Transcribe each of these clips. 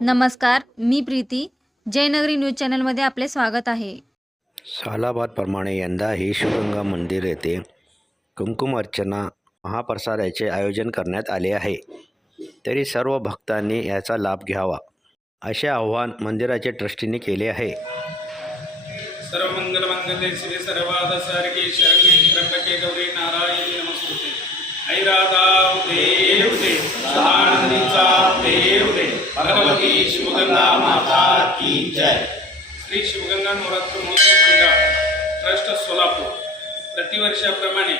नमस्कार मी प्रीती. जयनगरी न्यूज चॅनलमध्ये आपले स्वागत आहे. सालाबादप्रमाणे यंदाही शिवगंगा मंदिर येथे कुंकुम अर्चना महाप्रसादाचे आयोजन करण्यात आले आहे. तरी सर्व भक्तांनी याचा लाभ घ्यावा असे आवाहन मंदिराचे ट्रस्टींनी केले आहे. सर्वमंगलमंगले शिवे सर्वाद सारखे शरण्ये त्र्यंबके गौरी नारायणी नमस्ते. सदानंदीचा उदे उदे भगवती शिवगंगा माता की जय. श्री शिवगंगा नवरात्र महोत्सव मंडळ ट्रस्ट सोलापूर. प्रतिवर्षाप्रमाणे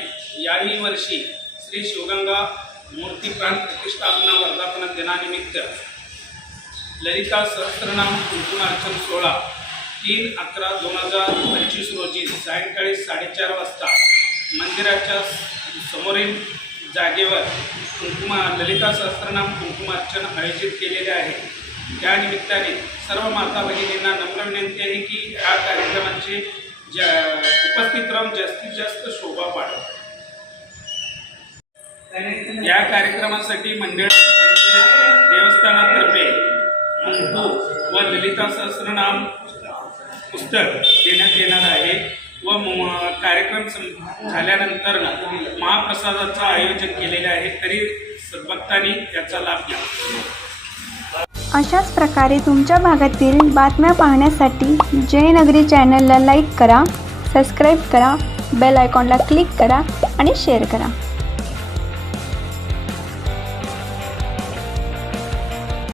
याही वर्षी श्री शिवगंगा मूर्ती प्राण प्रतिष्ठापना वर्धापन दिनानिमित्त ललिता सहस्त्रनाम कुंकुमार्चन सोहळा तीन अकरा दोन हजार पंचवीस रोजी सायंकाळी साडेचार वाजता मंदिराच्या समोरील जागेवर कुंकुमा ललिता सहस्त्रनाम कुंकुमार्चन आयोजित केलेले आहे. त्या निमित्ताने सर्व माता भगिनींना नम्र विनंती आहे की या कार्यक्रमाची उपस्थित राहून जास्तीत जास्त शोभा पाडव या कार्यक्रमासाठी मंडळ देवस्थानातर्फे कुंकू व ललिता सहस्रनाम पुस्तक देण्यात येणार आहे व कार्यक्रम सं- झाल्यानंतर महाप्रसादाचं आयोजन केलेले आहे तरी भक्तांनी त्याचा लाभ घ्या. अशाच प्रकारे तुमच्या भागातील बातम्या पाहण्यासाठी जयनगरी चॅनलला लाईक करा सबस्क्राईब करा बेल आयकॉनला क्लिक करा आणि शेअर करा.